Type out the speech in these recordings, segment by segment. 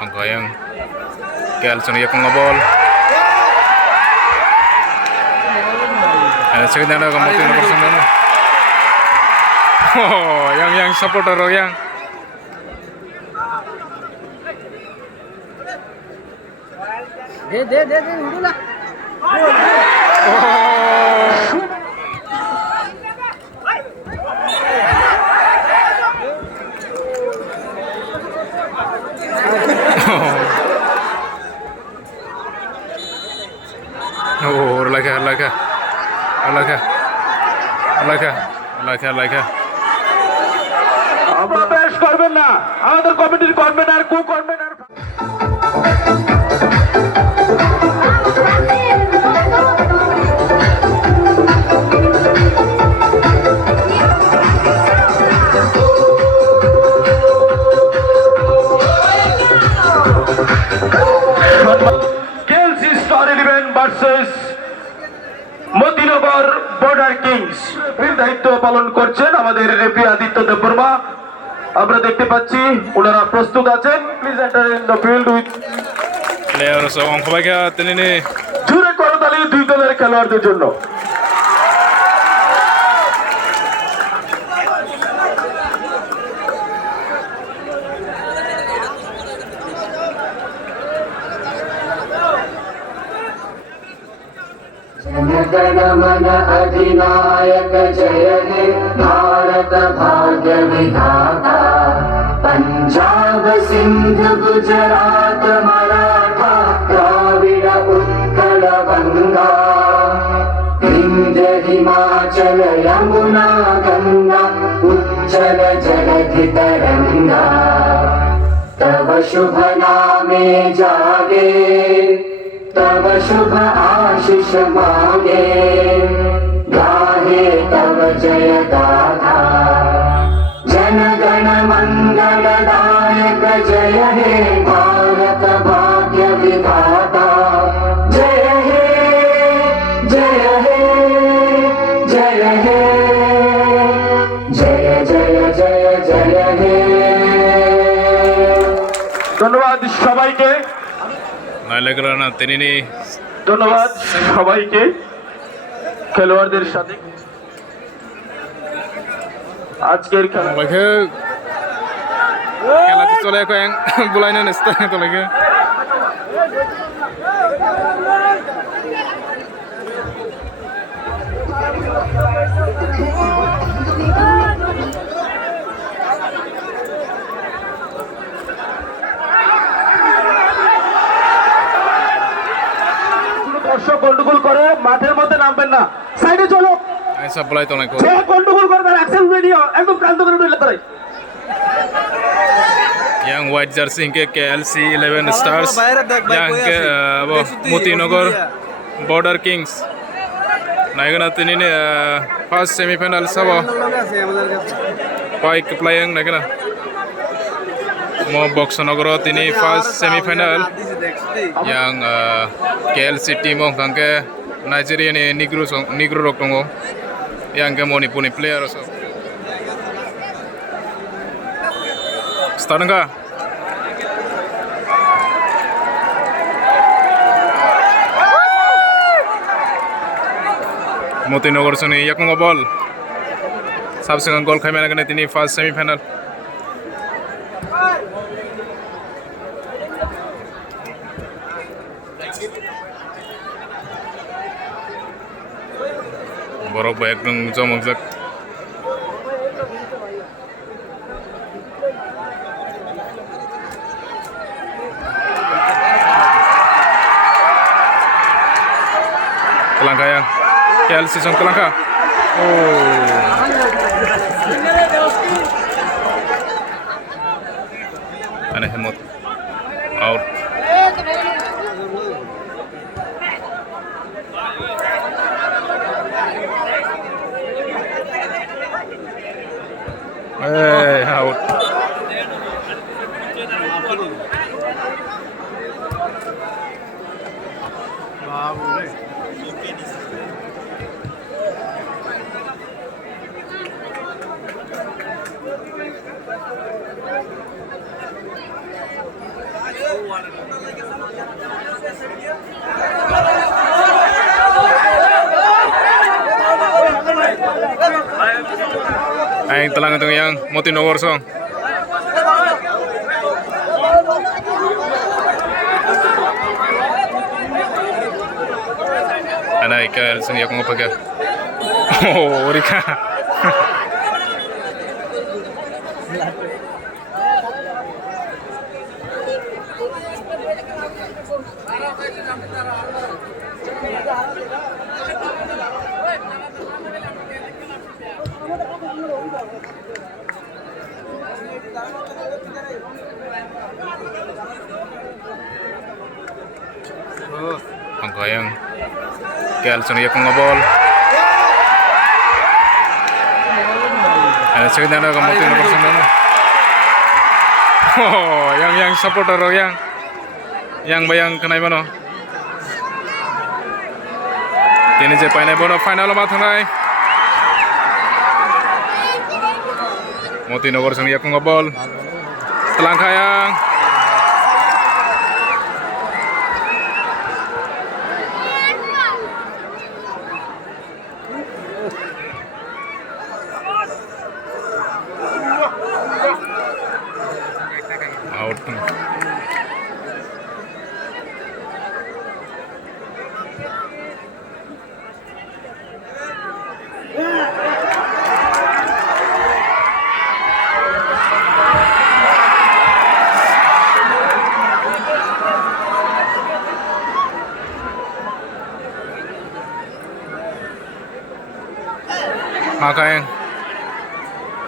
angka yang Kelson ya pengabol sekitar ada kemudian nomor 9 oh yang supporter yang दे उड़ू ना oh laka আমরা পেশ করবেন না আমাদের কমিটির convener co-convener KLC star 11 versus Matinagar border kings এর দায়িত্ব পালন করছেন আমাদের রেফারি আদিত্য দেববর্মা আমরা দেখতে পাচ্ছি ওনারা প্রস্তুত আছেন please enter in the field with players অংশবাইকা তিনি জোরে করতালি দুই দলের খেলোয়াড়দের জন্য जनगणमन अधिनायक जय हे भारत भाग्य विधाता पंजाब सिंध गुजरात मराठा द्राविड उत्कल गंगा विंध्य हिमाचल यमुना गंगा उच्चल जलधि तरंगा तव शुभ नामे जागे तव शुभ आशीष मांगे गाहे तव जय गाथा जनगण मंगलदायक जय हे भारत भाग्य विधाता जय हे जय हे जय हे जय जय जय जय हे ধন্যবাদ সবাইকে নাইলেগলানা তিনি ধন্যবাদ সবাইকে খেলোয়াড়দের সাথে আজকের খেলা খেলা চলে এখন বুলাই না নেস্তা তোলাকে দর্শক গন্ডগোল করে মাঠের মধ্যে নামবেন না সাইডে চলো ऐसा बुलाई तो नहीं যে গন্ডগোল করে তার অ্যাকশন ভিডিও একদম প্রান্ত করে উঠে তারাই yang white jersey ke KLC 11 Stars yang ke Motinagar Border Kings naigana tini ne first semi final sabo paik playing naigana mo Boxnagoro tini first semi final yang KLC team kangke Nigeria ni Negro roktongo yang ke Manipuri player so start enggak Motinagar sini yak ngobol sabse gol khamena kene tini first semi final borok ba ekdom jomokjak Kelangka yang KLC sang kelangka. Oh. Aneh hemot. Out. Out. Ay talang itong yang Motinogor song. Anay ka sing yak mo pagka. Oh, Rika. Ang kayang Kel sini yak mo ball. Sige na lang kamutin na person na. Oh, yang supporter yang bayang kanay mano. Tini je painai bono final ma thangai. Motinogor sini yak mo ball. Telangkayang out. Makanya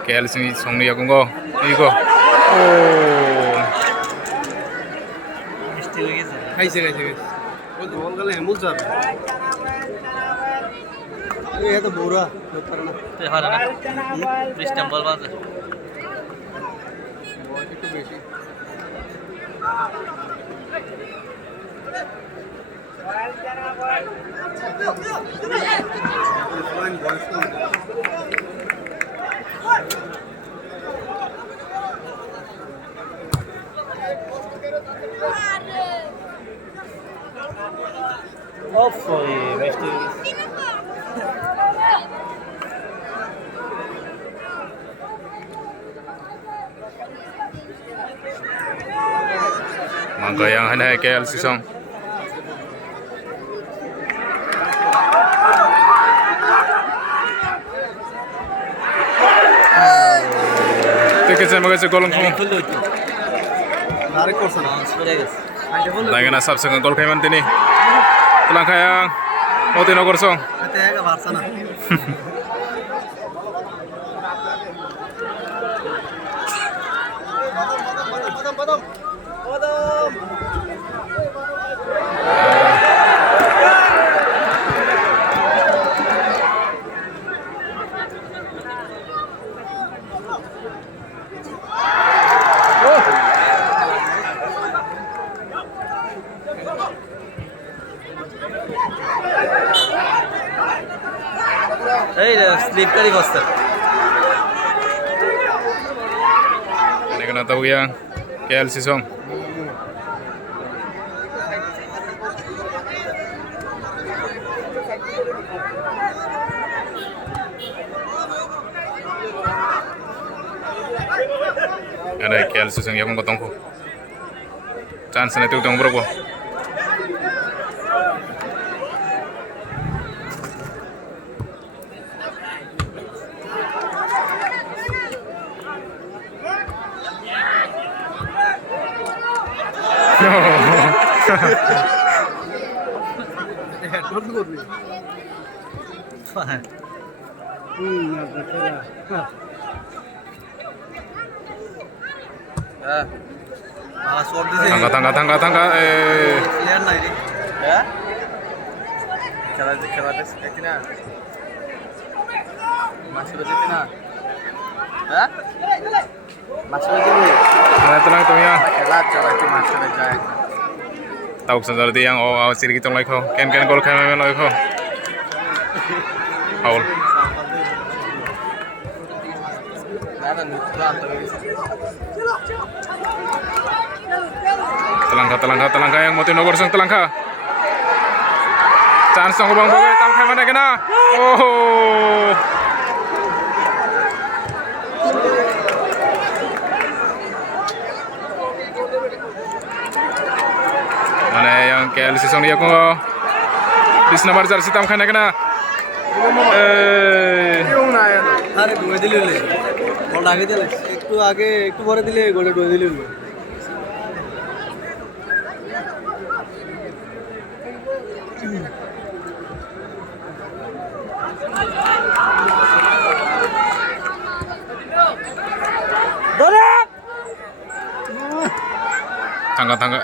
KL sini songni ya kunggo igo oh খাইছে ওই তো বল গেলে হেমুল sir এই এত বড়া ব্যাপার না তুই হারা না সিস্টেম বল বাজে বল একটু বেশি Hopefully, Mr. Mangga yang hendak KL sisong. Tiket saya magai golong ko. Direct করছ না চলে গেছে Dagana sab sa gol kay man tini. Telangkayang Motinogor song. এতে একা ভারছ না এই স্লিপ করি বসতে Ini kena tahu yang KL sisong. Ada KL sisong yang ngotong ko. Chance na tutong bro ko. Head করতে করবি হ্যাঁ শর্ট দিছে Tangga. প্লেয়ার নাই রে হ্যাঁ খেলাতে শিখাইতি না মাসুরে যেতে না হ্যাঁ মাসুরে যেতে Ada telang tu yang. খেলা চালাতে মাসুরে যায় Tahu sendiri dia yang siri kita lagi ko. Ken gol kay man lagi ko. Foul. না না নিতে আনতে গেছে Telangka yang Moti Nogor sang Telangka. Chance sang Bang Bogai tam khai mana kena. Oh. Mana yang KLC sang dia ko 20 number jersey tam khai na kena. আরে ডুবে দিলে গোল আগে দিলে একটু পরে দিলে গোলে ডুবে দিলে Tangga.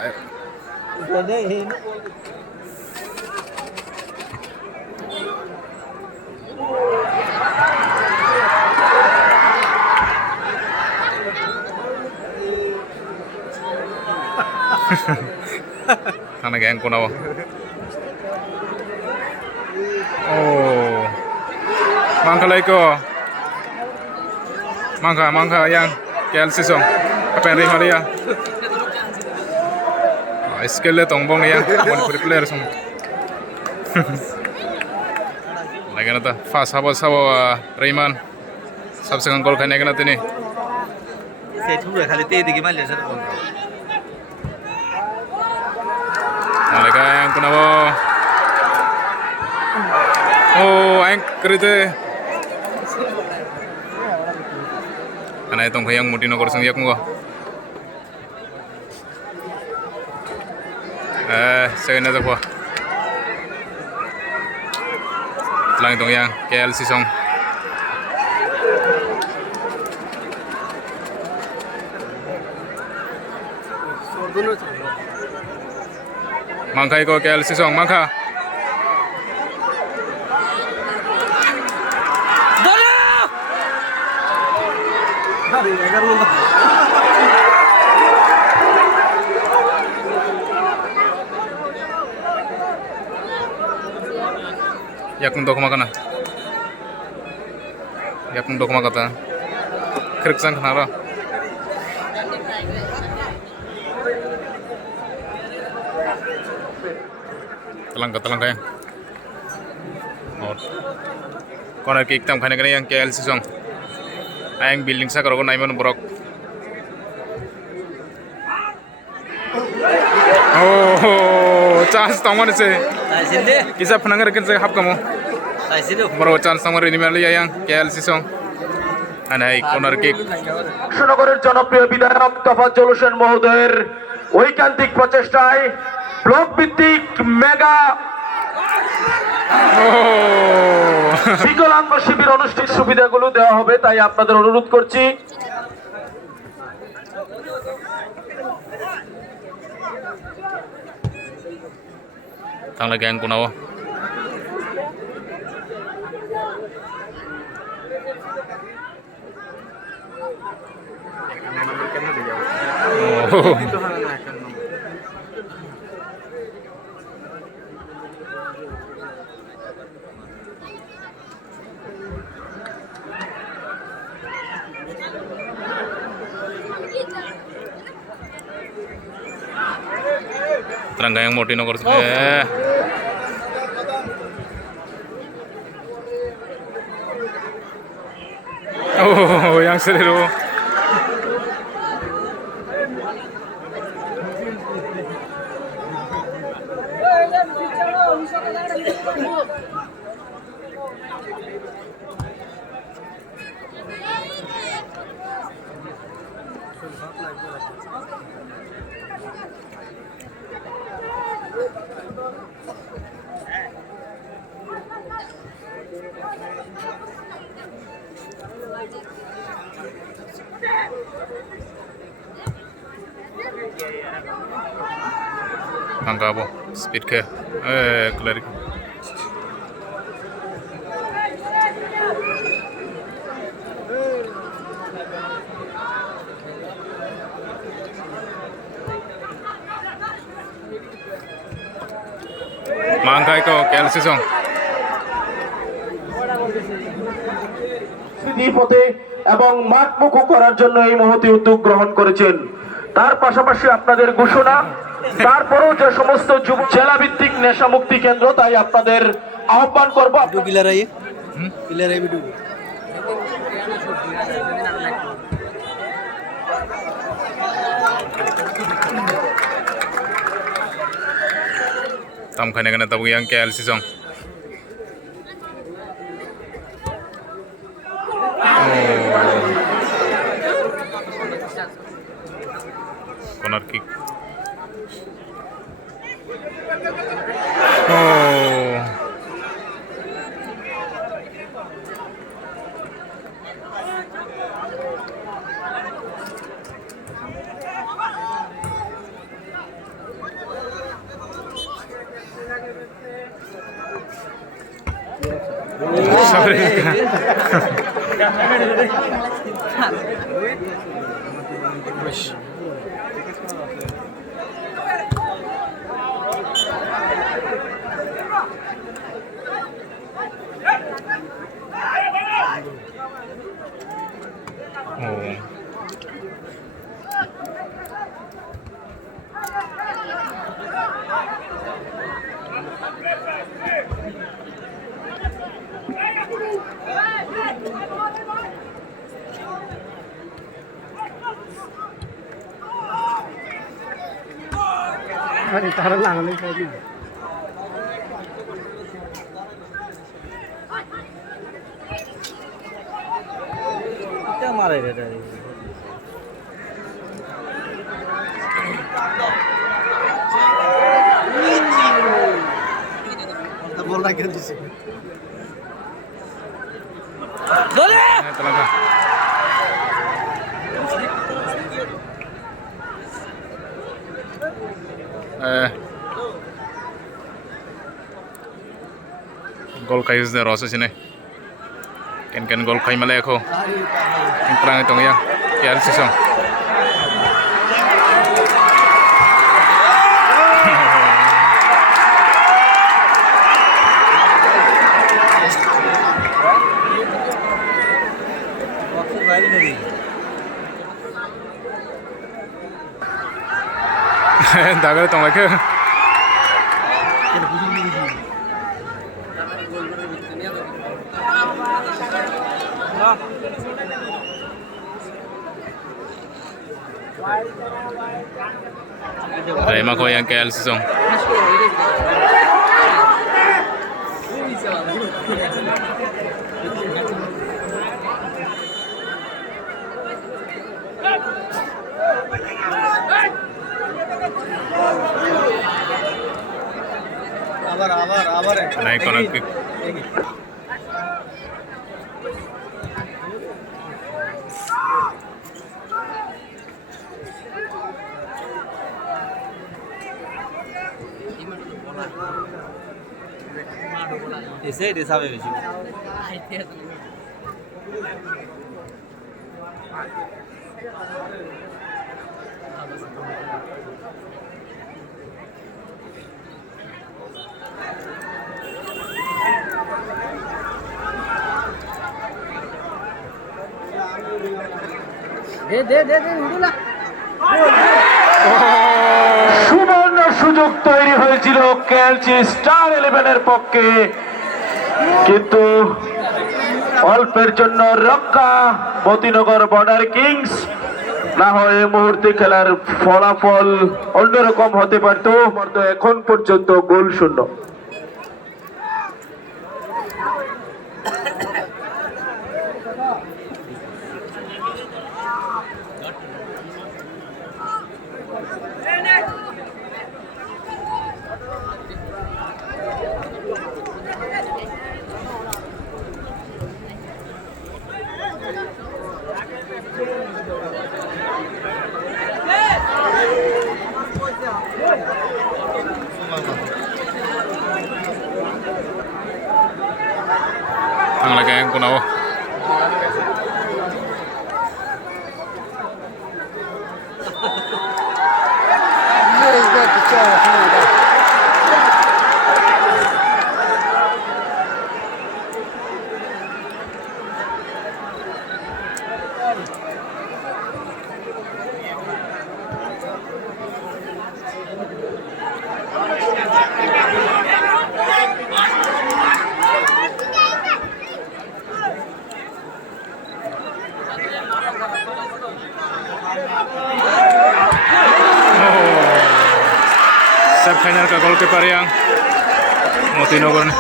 Karena geng kunawa. Oh, mangka yang KLC song, apa yang Maria? Skill tongbong yang mau player song. Lagi nata fast habo Rayman, subsequent goal kayaknya kena tini. Saya cuma kali tadi gimana ya saya. Mereka yang kunawa. Oh, aing kerite. Karena itu yang Moti Nogor sang yak ngo. Saya nak apa? Lang itu yang KLC song. Mangka iko KLC song, mangka. Yakung dok makana. Yakung dok makata. Kerek sang kenara. Telangka yang. Oh. Corner kick tam khane kene yang KLC song. Ayang building sa karogo naiman borok. Oh, chance taman se. Sini. Kisah penangar kan saya hap kamu. Sini. Baru chance taman ini meli yang KLC song. Anai corner kick. কৃষ্ণনগরের জনপ্রিয় বিধায়ক তোফাজ্জল হোসেন মহোদয়ের ঐকান্তিক প্রচেষ্টায় block ভিত্তিক mega বিকলাঙ্গ শিবির অনুষ্ঠিত সুবিধাগুলো দেওয়া হবে, তাই আপনাদের অনুরোধ করছি। Tang lagi yang kunawa. Oh. Terangga yang Moti Nogor. Oh, yang seru. Angka apa? Speed ke? Kelar. Mangkai ko KLC song. পথে এবং মাঠমুখ করার জন্য এই মহতি উদ্যোগ গ্রহণ করেছেন। তার পাশাপাশি আপনাদের ঘোষণা তারপরেও যে সমস্ত যুব জেলা ভিত্তিক নেশা মুক্তি কেন্দ্র, তাই আপনাদের আহ্বান করবো ভিডিও কিলার আইয়ে কিলার আই video tamkhaine kana tabu yang KLC song corner kick sorry তারা লাগালে খাই না এটা মারে এটা বল না কেন দিছে ধরে talaga gol kayu de rosa sini ken gol kai male ako terang itu ya KLC song dagal tong lagi Rema ko yang KLC song আবার naik corner kick Ese sabe beshi. দে উড়ুলা সুবর্ণ সুযোগ তৈরি হয়েছিল কেএলসি স্টার 11-এর পক্ষে, কিন্তু অল্পের জন্য রক্ষা মতিনগর বর্ডার কিংস। না হয় এই মুহূর্তে খেলার ফলাফল অন্যরকম হতে পারত। এখন পর্যন্ত গোল শূন্য। ang lagay ko na ako final ka goalkeeper yang Motinogor ni.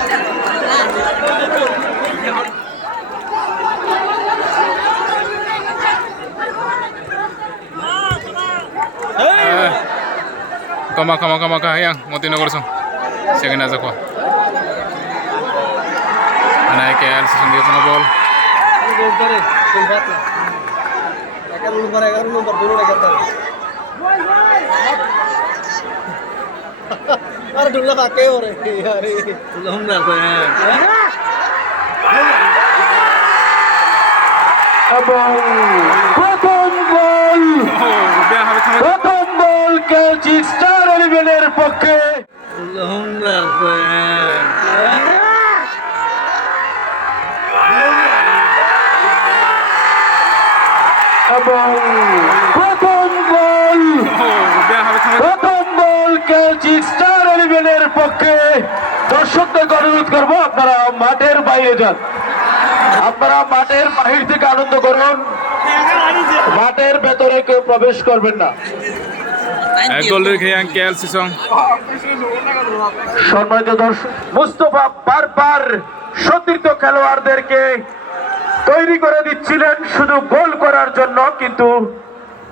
Kama yang Motinogor song. Second aja ko. Anai KL sesung dia tengah ball. अरे ढुल्ला खाके हो रहे यार हमला को है এবং প্রথম গোল খেলছি স্টার 11 এর পক্ষে हमला को है এবং প্রথম গোল খেলছি স্টার 11 এর পক্ষে দর্শকদের অনুরোধ করবো আপনারা মাঠের বাইরে যান আপনারা মাঠের বাহির থেকে আনন্দ করুন মাঠের ভেতরে কেউ প্রবেশ করবেন না Ek goal রেখে yang KL sesung. সম্মানিত দর্শক মুস্তফা বারবার সতীর্থ খেলোয়াড়দেরকে তৈরি করে দিচ্ছিলেন শুধু গোল করার জন্য কিন্তু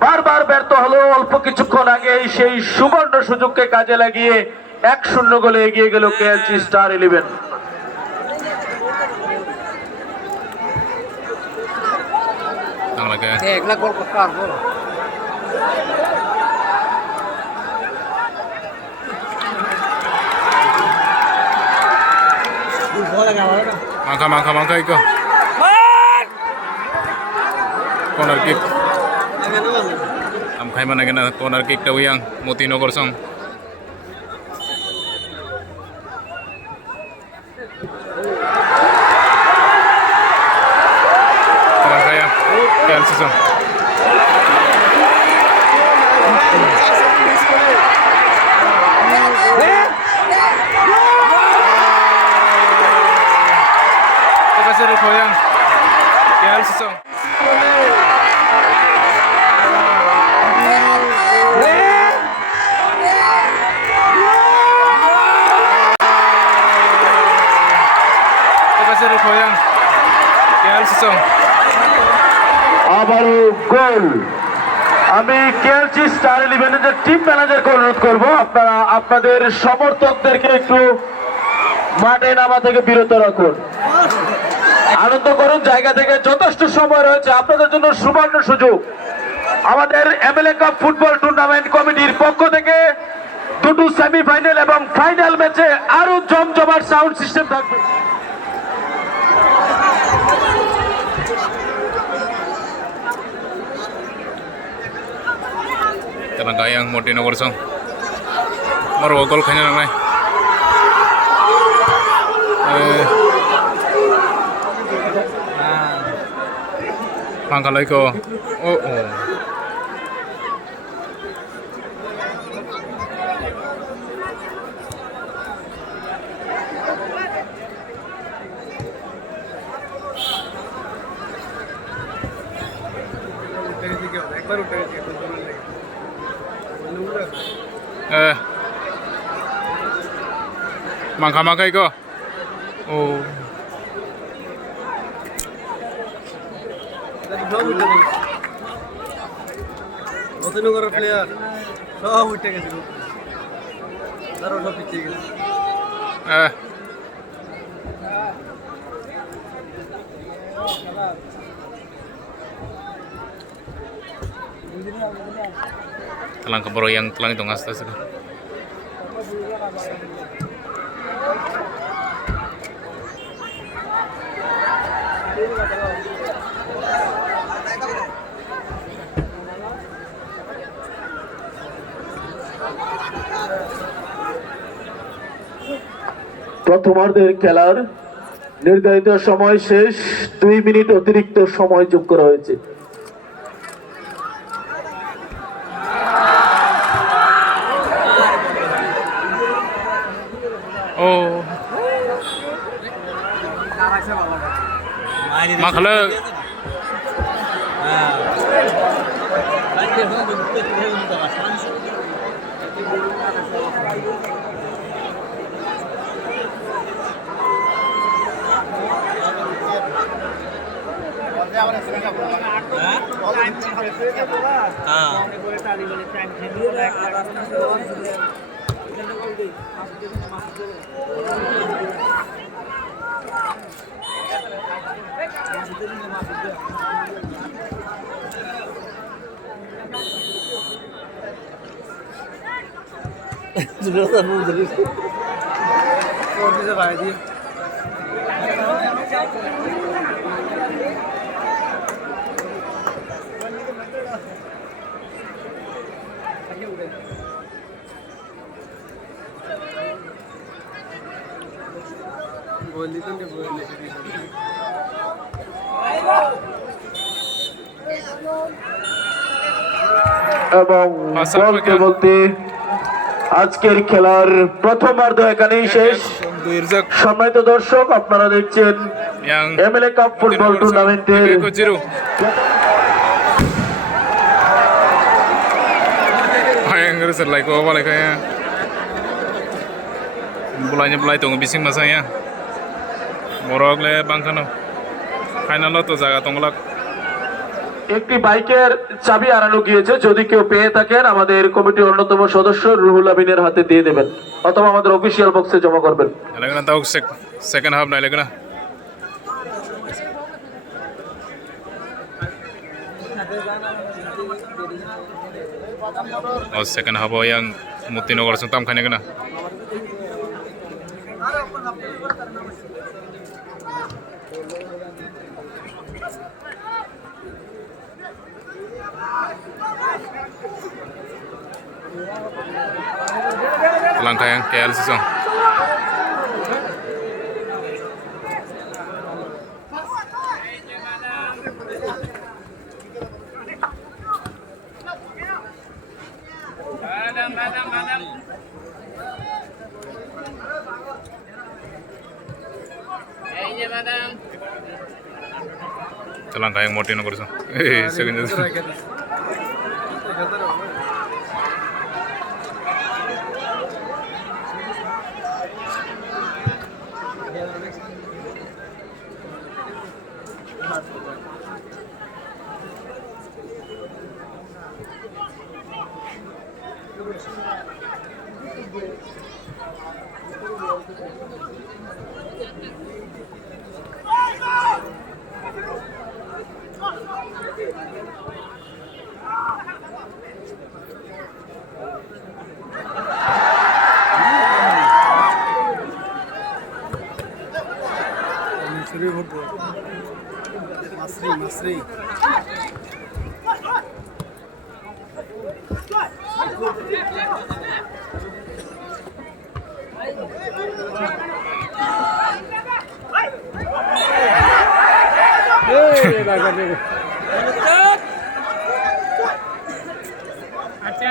বারবার ব্যর্থ হলো অল্প কিছুক্ষণ আগে সেই সুবর্ণ সুযোগকে কাজে লাগিয়ে 1-0 গোলে এগিয়ে গেল কেএলসি স্টার 11 Tang lagi. एकला गोल पक्का गोल Mangka iko. Corner kick. Am khai mana kena corner kick tahu yang Motinogor song. Tangan saya KL song. Kasih yang KL song. yang KL song. আবারও গোল আমি কেএলসি স্টার 11 এর team ম্যানেজারকে অনুরোধ করব আপনারা আপনাদের সমর্থকদেরকে একটু মাঠে নামা থেকে বিরত রাখুন আনন্দ করুন জায়গা থেকে যথেষ্ট সময় রয়েছে আপনাদের জন্য সুবর্ণ সুযোগ আমাদের এমএলএ কাপ ফুটবল টুর্নামেন্ট কমিটির পক্ষ থেকে দুটো সেমিফাইনাল এবং ফাইনাল ম্যাচে আরো জমজমাট সাউন্ড সিস্টেম থাকবে Tenaga yang Motinogor song. Marwa gol kayaknya nangai. Mangka lagi ko. Oh. Mangka iko. Oh. Motinogor player সব উঠে গেছে তার ওটা পিছিয়ে গেছে Telang keboro yang telang itu ngasih sih. প্রথমার্ধের খেলার নির্ধারিত সময় শেষ 2 মিনিট অতিরিক্ত সময় যোগ করা হয়েছে Oh. Makala এবং বলতে বলতে আজকের খেলার প্রথমার্ধ এখানেই শেষ। Duirzak সম্মানিত দর্শক, আপনারা দেখছেন yang এমএলএ কাপ ফুটবল টুর্নামেন্টের Eko Jiru. Hayang ngerusak like apa like ya. Bulanya tong bising masanya. Morog le bangkano. Final lo to jaga tonglak. একটি বাইকের চাবি হারানো গিয়েছে, যদি কেউ পেয়ে থাকেন আমাদের কমিটির অন্যতম সদস্য রুহুল আমিনের হাতে দিয়ে দেবেন অথবা আমাদের অফিসিয়াল বক্সে জমা করবেন। Lagana tau second half na lagana. Oh second half yang Mutinogor sungtam khane gana. Langkah yang KL Sisong. Langkah yang Moti Nogor Sisong. Second. Masri. अच्छा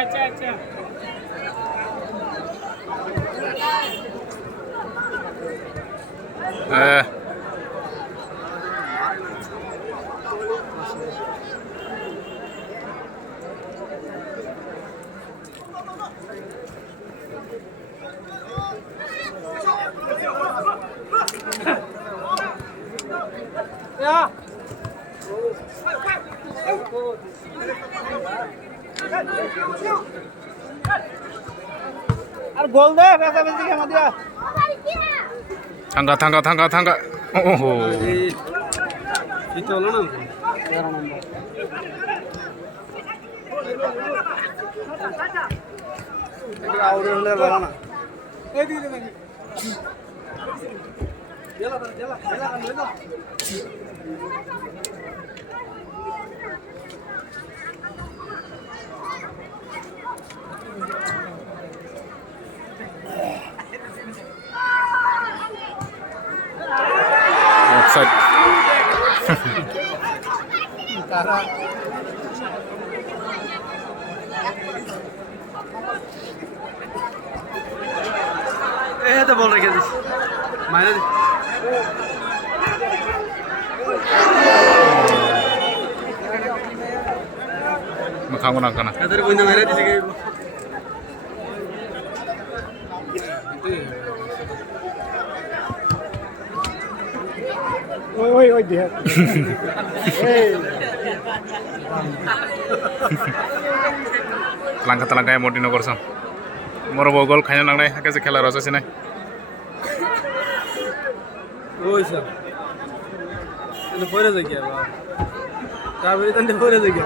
আর গোল দে বেশা বেশি খেলা দিয়া Tangga. Oh. itu hলো না 11 নম্বর এটা আউট হলে ভালো না এই দিকে নাকি জেলা Offside. তো বল রেখে দিস মাইনে দিস Makhango na kana. এদের বইনা মাইনে দিছে ওই দেখ langka talangka ya modi nogor sam moro bogol khayna nangnai hakase khela rasa sinai ওই স্যার এটা পরে যাই কি বাবা তারপরে তান্তে পরে যাই কি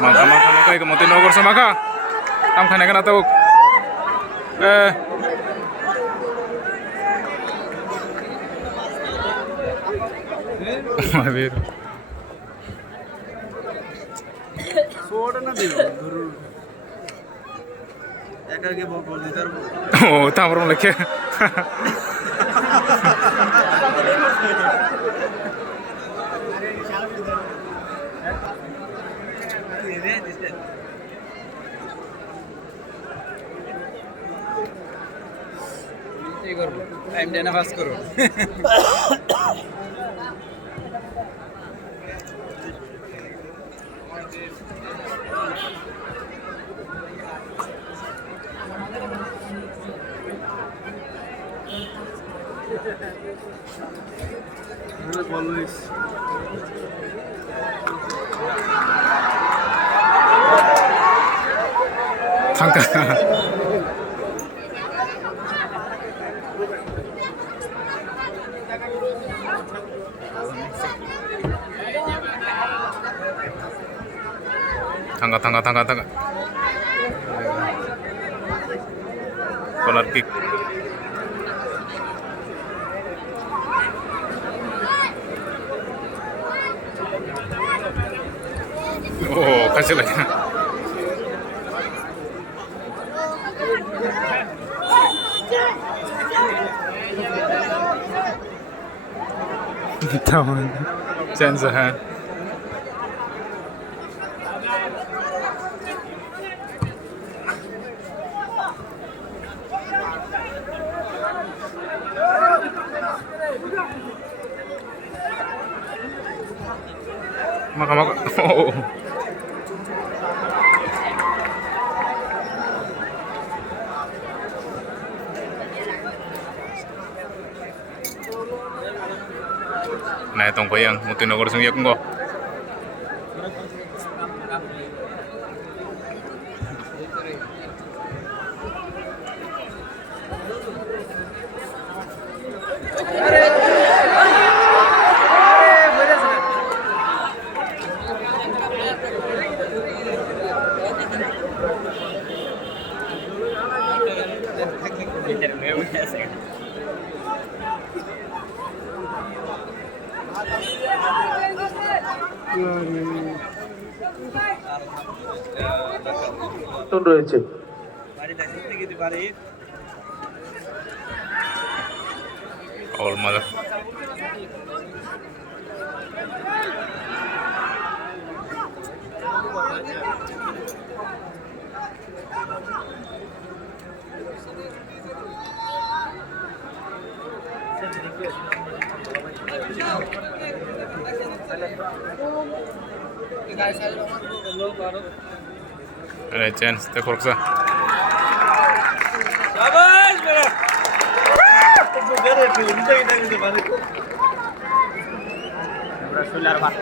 maka maka moti nogor sama maka tam khane kana tau mabir সোড না দিও ধরু একাকে বল দিতার oh tamrom lekhe টাইম দেনা পাস করো always tangka tangga corner kick oh kasih lagi Taman chance hai maka oh nah itong yang muti nogor sung yak ngo রয়েছে all mother ada chance te korksa शाबाश मेरा तो गरे film देखि देखि भने हमरा सोलार बात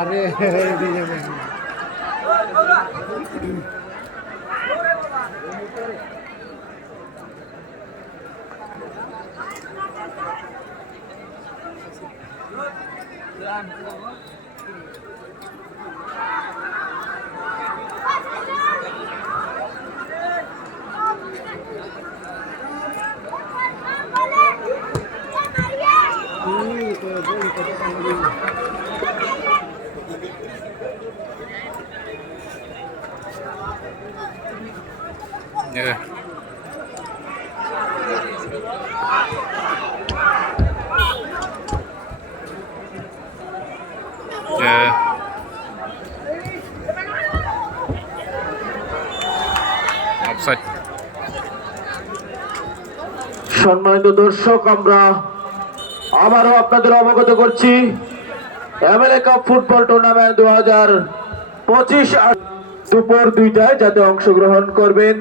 আরে দিয়ে যাবে Yeah. Yeah. Offside. সম্মানিত দর্শক, আমরা আবারও আপনাদের অবগত করছি এমএলএ কাপ ফুটবল টুর্নামেন্ট 2025 দুপুর 2টায় যাতে অংশগ্রহণ করবেন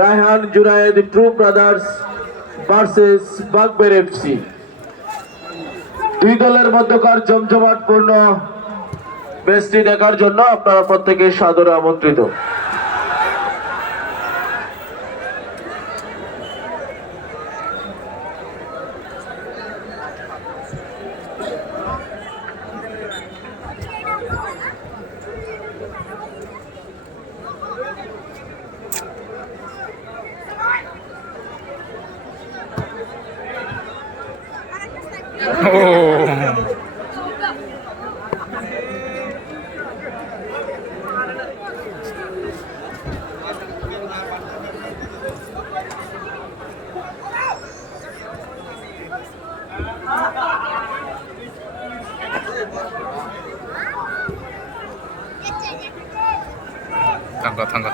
Raihan Junaid true brothers versus Bagber FC. দুই দলের মধ্যকার জমজমাটপূর্ণ ম্যাচটি দেখার জন্য আপনারা প্রত্যেকে সাদরে আমন্ত্রিত। Oh. Tangga.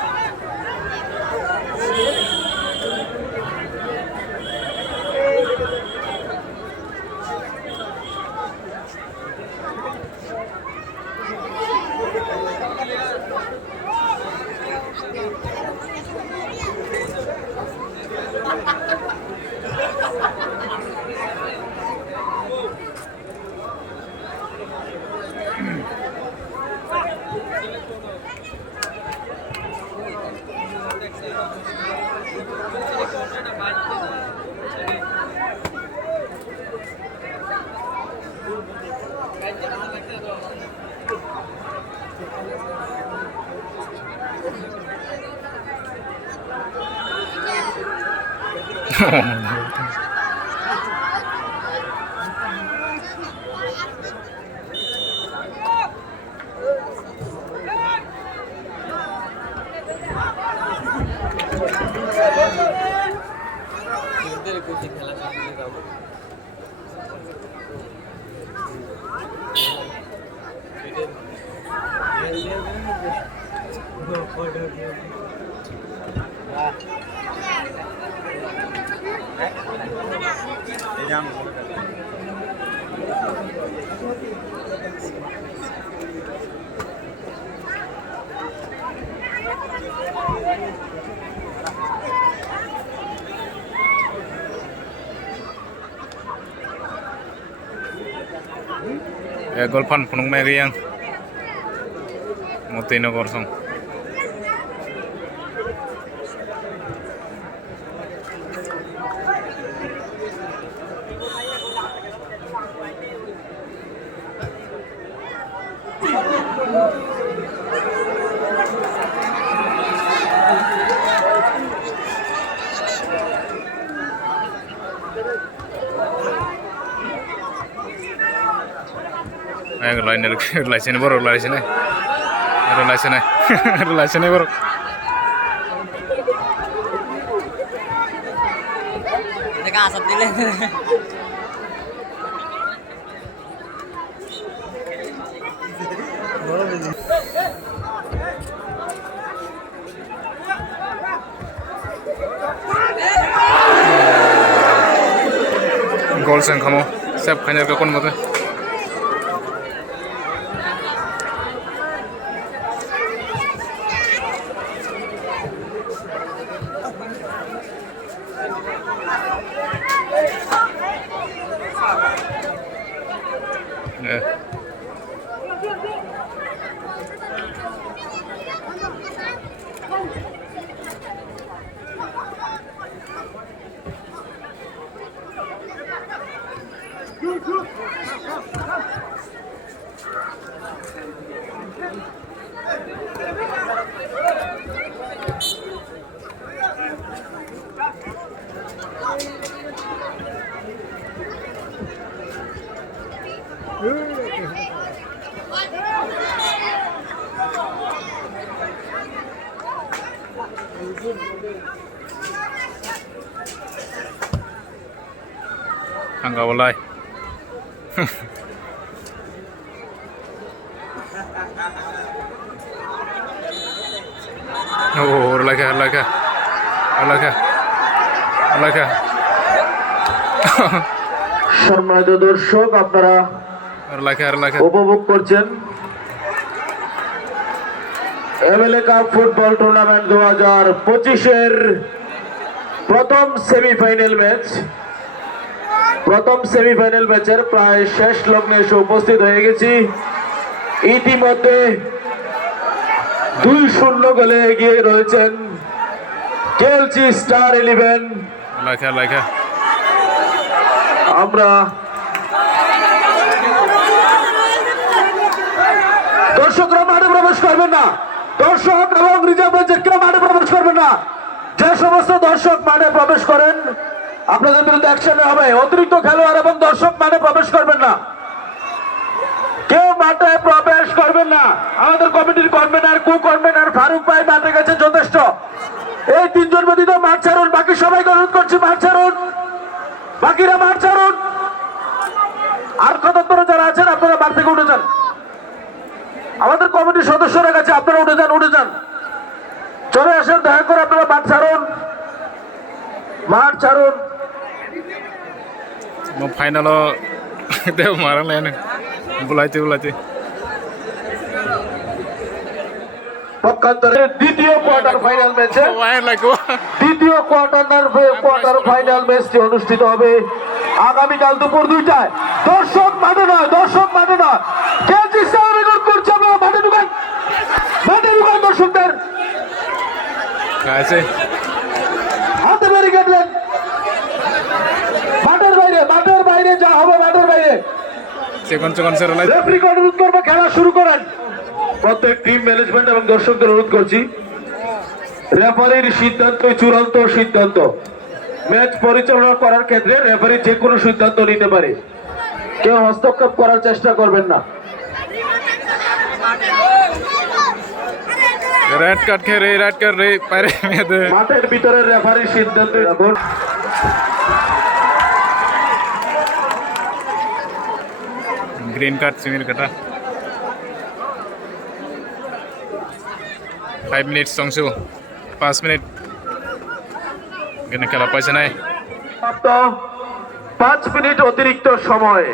Golfan punung meri yang Mutino Gorsong. Relation baru relation baru. Teka asap nila. Gol sang kamu, siap kanyar ke kon mata. Hangga walai. Oh, laka. সম্মানিত দর্শক, আপনারা Laka. উপভোগ করছেন এমএলএ কাপ ফুটবল টুর্নামেন্ট 2025-এর প্রথম semifinal ম্যাচের প্রায় শেষ লগ্নে এসে উপস্থিত হয়ে গেছি। ইতিমধ্যে 2-0 গোলে এগিয়ে রয়েছেন কেএলসি স্টার 11। Laka. আমরা দর্শকরা মাঠে প্রবেশ করবেন না, দর্শক এবং রিজার্ভ বেঞ্চের কেউ মাঠে প্রবেশ করবেন না। যে সমস্ত দর্শক মাঠে প্রবেশ করেন আপনাদের বিরুদ্ধে অ্যাকশন হবে। অতিরিক্ত খেলোয়াড় এবং দর্শক মাঠে প্রবেশ করবেন না, কেউ মাঠে প্রবেশ করবেন না। আমাদের কমিটির কনভেনার কনভেনার ফারুক ভাই মাঠে গেছে, যথেষ্ট। এই 3 জন ব্যতীত মাঠ ছাড়ুন, বাকি সবাইকে অনুরোধ করছি মাঠ ছাড়ুন, বাকিরা মাঠ ছাড়ুন। আর কতক্ষণ যারা আছেন আপনারা মাঠ থেকে উঠে যান। আমাদের কমিটির সদস্যরা কাছে আপনারা উঠে যান, চলে আসেন, দয়া করে আপনারা মাঠ ছাড়ুন। Mo final deu marang lene. Bulati. পক্ষান্তরে দ্বিতীয় কোয়ার্টার ফাইনাল ম্যাচে Why like what? দ্বিতীয় কোয়ার্টার ফাইনাল ম্যাচটি অনুষ্ঠিত হবে আগামীকাল দুপুর 2টায়। দর্শক মাঠে নয়। কেএলসি স্টার রেকর্ড করছে, আপনারা মাঠে ঢুকান দর্শকদের। Kaise? হাতে ব্যারিকেড দেন। মাঠের বাইরে যা হবে মাঠের বাইরে। Second sir like. রেফারিকে অনুরোধ করবো খেলা শুরু করেন। প্রত্যেক টিম ম্যানেজমেন্ট এবং দর্শকদের অনুরোধ করছি, রেফারির সিদ্ধান্তই চূড়ান্ত সিদ্ধান্ত। ম্যাচ পরিচালনা করার ক্ষেত্রে রেফারি যে কোনো সিদ্ধান্ত নিতে পারে, কেউ হস্তক্ষেপ করার চেষ্টা করবেন না। Red card re pare mede. মাঠের ভিতরে রেফারির সিদ্ধান্ত রাখুন। Green card simir kata. 5 minutes songsu. 5 minute. Gana খেলা পাইছে নাই। 5 মিনিট অতিরিক্ত সময়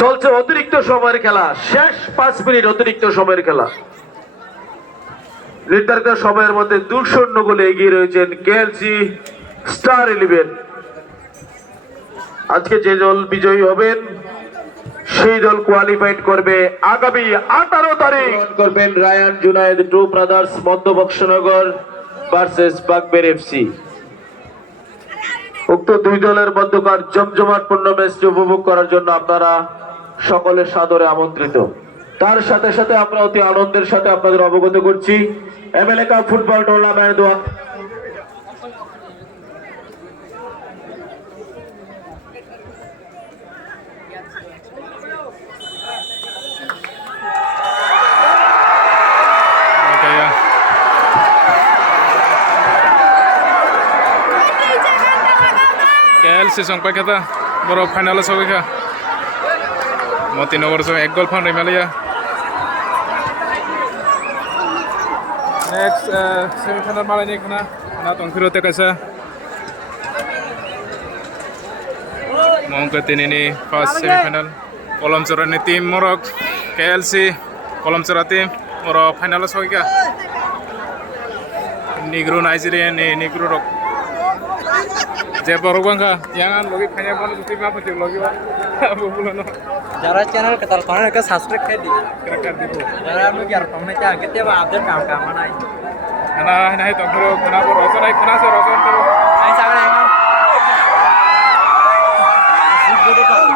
চলছে, অতিরিক্ত সময়ের খেলা শেষ। 5 মিনিট অতিরিক্ত সময়ের খেলা। নির্ধারিত সময়ের মধ্যে 2-0 গোলে এগিয়ে রয়েছেন কেএলসি স্টার 11। আজকে যে দল বিজয়ী হবেন সেই দল কোয়ালিফাইড করবে আগামী 18 তারিখ করবেন Rayan Junaid 2 brothers Madhyaboxnagar versus Bagber FC. উক্ত 2 দলের মধ্যকার জমজমাটপূর্ণ ম্যাচটি উপভোগ করার জন্য আপনারা সকলে সাদরে আমন্ত্রিত। তার সাথে সাথে আমরা অতি আনন্দের সাথে আপনাদের অবগত করছি MLA cup football tournament Kaya. KLC sampai kata baru final sampai kah. Moti nomor so 1 gol fan Rimalia. Next semifinal malanya kena tongkiro te kasa. Mau ke ini first semifinal. Kolam Cora ni tim Morok KLC Kolam Cora tim Morok final sampai kah. Negro Nigeria ni Negro Rock. যে বড় বাঙ্গা ইয়াঙ্গান লগি খাইয়া বল গুটি মা পতি লগি আবু বলনো যারা চ্যানেল কে তার কোন একটা সাবস্ক্রাইব করে দি কার দিব যারা আমি কি আর পামনে চা কেতে বা আপডেট কাম নাই না নাই তো ধরো খানা বড় রচনাই খানা সে রচন তো আই সাগরে আই total.